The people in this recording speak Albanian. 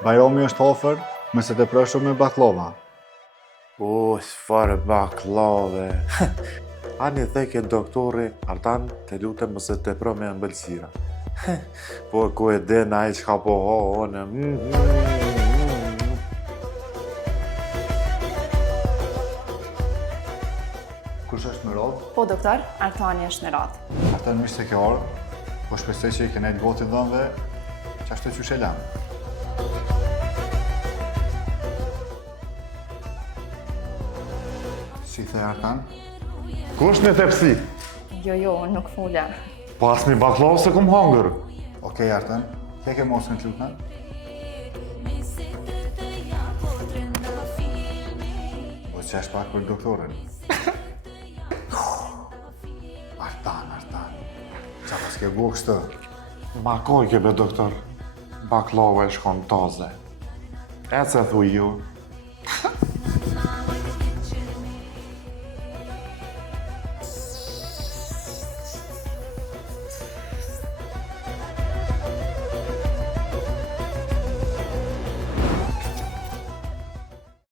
Bajrami është ofër, mëse të prëshur me baklava. Çfarë baklave. Ani theke doktori, Artan, të lutem mëse të pro me ëmbëlsira. Po ku e den ai çka po honë. Kush është më rodh? Po, doktor, Artani është në radhë. Ata në mishë se ke orë, po shpesoj që i ke nejtë goti dhënve, që ashtë të qyshe lamë. Si the Artan? Kush në tepsi? Jo, unë nuk fula. Pas mi baklavë se kum hangër. Okej, Artan, ke moskën të lutën? Po që është pak për doktorin? Artan, qa pas ke bu kështë? Ma koj ke be doktor. Baklava e shkon taze. E se thuj ju.